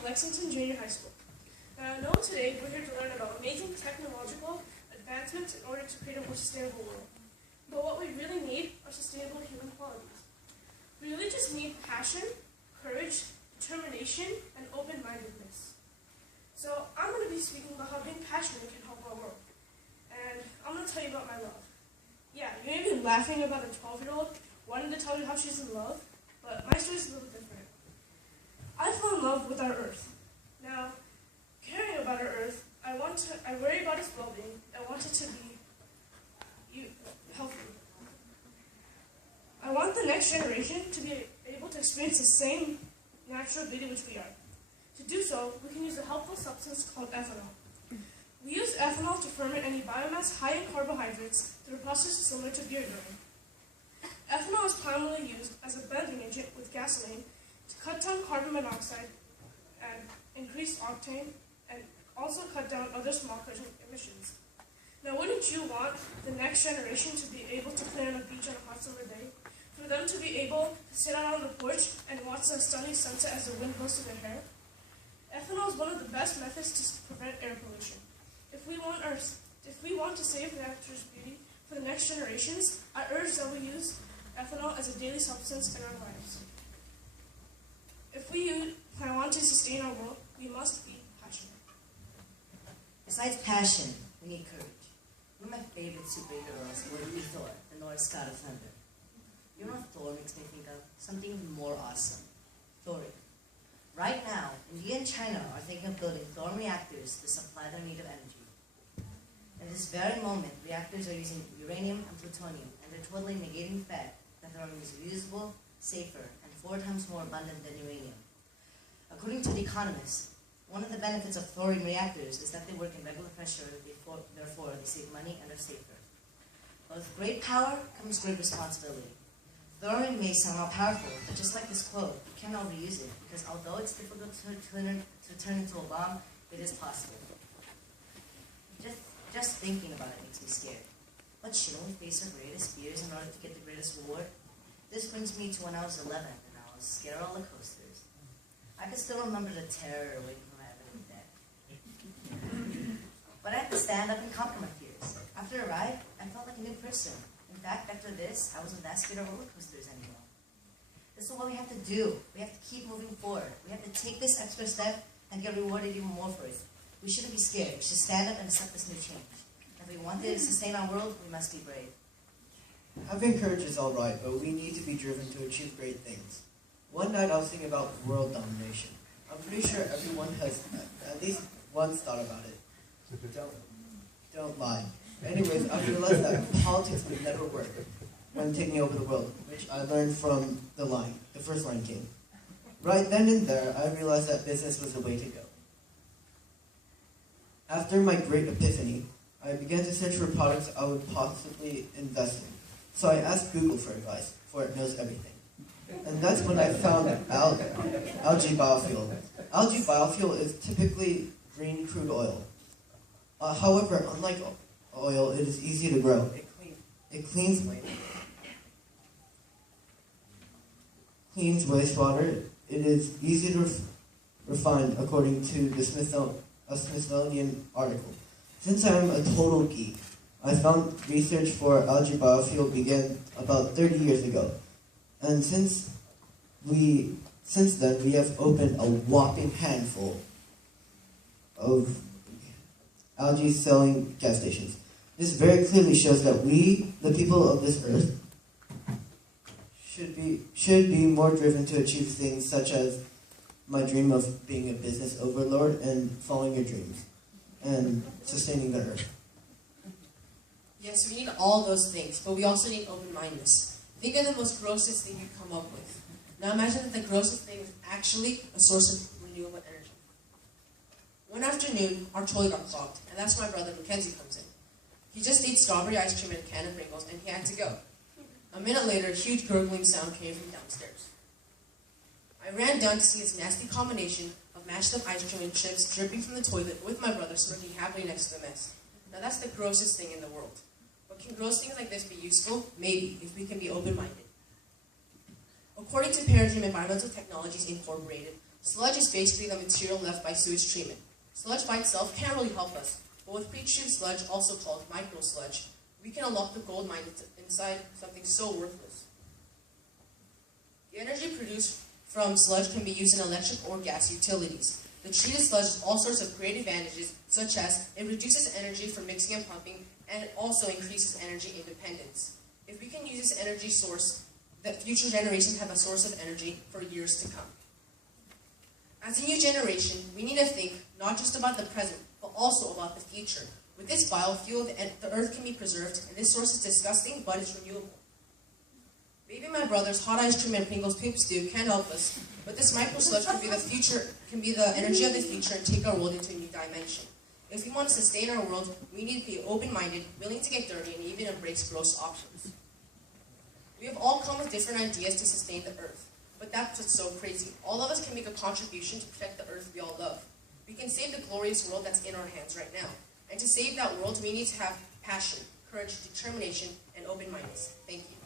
of Lexington Junior High School. Now, I know today we're here to learn about amazing technological advancements in order to create a more sustainable world. But what we really need are sustainable human qualities. We really just need passion, courage, determination, and open-mindedness. So I'm going to be speaking about how being passionate can help our world. And I'm going to tell you about my love. Yeah, you may be laughing about a 12-year-old wanting to tell you how she's in love, but my story is a little different. I fell in love with our Earth. Now, caring about our Earth, I worry about its well-being. I want it to be healthy. I want the next generation to be able to experience the same natural beauty which we are. To do so, we can use a helpful substance called ethanol. We use ethanol to ferment any biomass high in carbohydrates through a process similar to beer brewing. Ethanol is primarily used as a blending agent with gasoline to cut down carbon monoxide and increase octane, and also cut down other small emissions. Now, wouldn't you want the next generation to be able to play on a beach on a hot summer day? For them to be able to sit out on the porch and watch the stunning sunset as the wind blows through their hair? Ethanol is one of the best methods to prevent air pollution. If we want to save nature's beauty for the next generations, I urge that we use ethanol as a daily substance in our lives. If we want to sustain our world, we must be passionate. Besides passion, we need courage. One of my favorite superheroes would be Thor, the Norse god of thunder. You know what Thor makes me think of? Something even more awesome. Thorium. Right now, India and China are thinking of building thorium reactors to supply their need of energy. At this very moment, reactors are using uranium and plutonium, and they're totally negating the fact that thorium is reusable, safer, and 4 times more abundant than uranium. According to The Economist, one of the benefits of thorium reactors is that they work in regular pressure, therefore they save money and are safer. But with great power comes great responsibility. Thorium may sound powerful, but just like this quote, you can't overuse it, because although it's difficult to turn into a bomb, it is possible. Just thinking about it makes me scared. But shouldn't we face our greatest fears in order to get the greatest reward? This brings me to when I was 11 and I was scared of roller coasters. I can still remember the terror waiting for my heaven death. But I had to stand up and conquer my fears. After a ride, I felt like a new person. In fact, after this, I wasn't that scared of roller coasters anymore. This is what we have to do. We have to keep moving forward. We have to take this extra step and get rewarded even more for it. We shouldn't be scared. We should stand up and accept this new change. If we want to sustain our world, we must be brave. Having courage is alright, but we need to be driven to achieve great things. One night I was thinking about world domination. I'm pretty sure everyone has at least once thought about it. Don't lie. Anyways, I realized that politics would never work when taking over the world, which I learned from the first Lion King. Right then and there, I realized that business was the way to go. After my great epiphany, I began to search for products I would possibly invest in. So I asked Google for advice, for it knows everything. And that's when I found algae biofuel. Algae biofuel is typically green crude oil. However, unlike oil, it is easy to grow. It cleans wastewater. It is easy to refine, according to the Smithsonian article. Since I am a total geek, I found research for algae biofuel began about 30 years ago. And since then, we have opened a whopping handful of algae selling gas stations. This very clearly shows that we, the people of this earth, should be more driven to achieve things such as my dream of being a business overlord and following your dreams and sustaining the earth. Yes, we need all those things, but we also need open-mindedness. Think of the most grossest thing you come up with. Now imagine that the grossest thing is actually a source of renewable energy. One afternoon, our toilet got clogged, and that's where my brother Mackenzie comes in. He just ate strawberry ice cream and a can of Pringles, and he had to go. A minute later, a huge gurgling sound came from downstairs. I ran down to see this nasty combination of mashed up ice cream and chips dripping from the toilet with my brother smirking happily next to the mess. Now that's the grossest thing in the world. But can gross things like this be useful? Maybe, if we can be open-minded. According to Paradigm Environmental Technologies Incorporated, Sludge is basically the material left by sewage treatment. Sludge by itself can't really help us, but with pre-treated sludge, also called micro-sludge, we can unlock the gold mine inside something so worthless. The energy produced from sludge can be used in electric or gas utilities. The treated sludge has all sorts of great advantages, such as it reduces energy for mixing and pumping, and it also increases energy independence. If we can use this energy source, the future generations have a source of energy for years to come. As a new generation, we need to think not just about the present, but also about the future. With this biofuel, the earth can be preserved, and this source is disgusting, but it's renewable. Maybe my brother's hot ice cream and Pringles poop stew can't help us, but this micro-sludge can be the future, can be the energy of the future and take our world into a new dimension. If we want to sustain our world, we need to be open-minded, willing to get dirty, and even embrace gross options. We have all come with different ideas to sustain the earth, but that's what's so crazy. All of us can make a contribution to protect the earth we all love. We can save the glorious world that's in our hands right now. And to save that world, we need to have passion, courage, determination, and open-mindedness. Thank you.